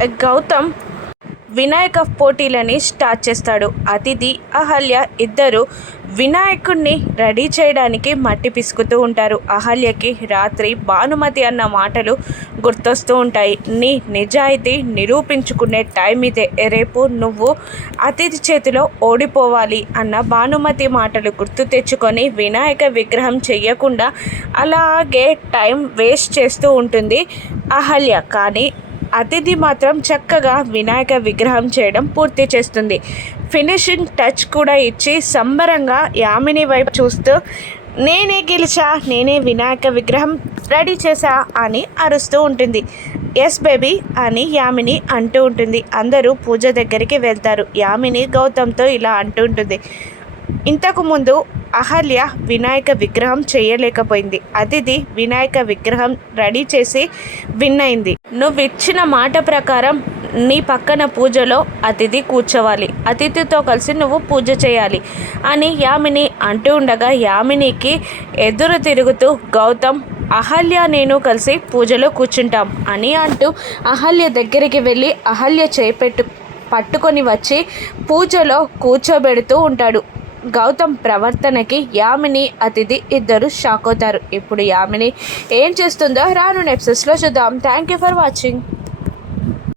Gautam Vinayaka పోటీలని start చేస్తాడు. అతిథి అహల్య ఇద్దరు వినాయకుడిని రెడీ చేయడానికి మట్టి పిసుకుతూ ఉంటారు. అహల్యకి రాత్రి భానుమతి అన్న మాటలు గుర్తొస్తూ ఉంటాయి. నీ నిజాయితీ నిరూపించుకునే టైం ఇదే. రేపు నువ్వు అతిథి చేతిలో ఓడిపోవాలి అన్న భానుమతి మాటలు గుర్తు తెచ్చుకొని వినాయక విగ్రహం చెయ్యకుండా అలాగే టైం వేస్ట్ చేస్తూ ఉంటుంది అహల్య. కానీ అతిథి మాత్రం చక్కగా వినాయక విగ్రహం చేయడం పూర్తి చేస్తుంది. ఫినిషింగ్ టచ్ కూడా ఇచ్చి సంబరంగా యామిని వైపు చూస్తూ నేనే గెలిచా నేనే వినాయక విగ్రహం రెడీ చేశా అని అరుస్తూ ఉంటుంది. ఎస్ బేబీ అని యామిని అంటూ ఉంటుంది. అందరూ పూజ దగ్గరికి వెళ్తారు. యామిని గౌతమ్తో ఇలా అంటూ ఉంటుంది. ఇంతకు ముందు అహల్య వినాయక విగ్రహం చేయలేకపోయింది. అతిథి వినాయక విగ్రహం రెడీ చేసి విన్ అయింది. నువ్వు ఇచ్చిన మాట ప్రకారం నీ పక్కన పూజలో అతిథి కూర్చోవాలి. అతిథితో కలిసి నువ్వు పూజ చేయాలి అని యామిని అంటూ ఉండగా యామినికి ఎదురు తిరుగుతూ గౌతమ్ అహల్య నేను కలిసి పూజలో కూర్చుంటాం అని అంటూ అహల్య దగ్గరికి వెళ్ళి అహల్య చేపెట్టు పట్టుకొని వచ్చి పూజలో కూర్చోబెడుతూ ఉంటాడు. గౌతమ్ ప్రవర్తనకి యామిని అతిథి ఇద్దరు షాక్ అవుతారు. ఇప్పుడు యామిని ఏం చేస్తుందో రాను నెప్సెస్లో చూద్దాం. Thank you for watching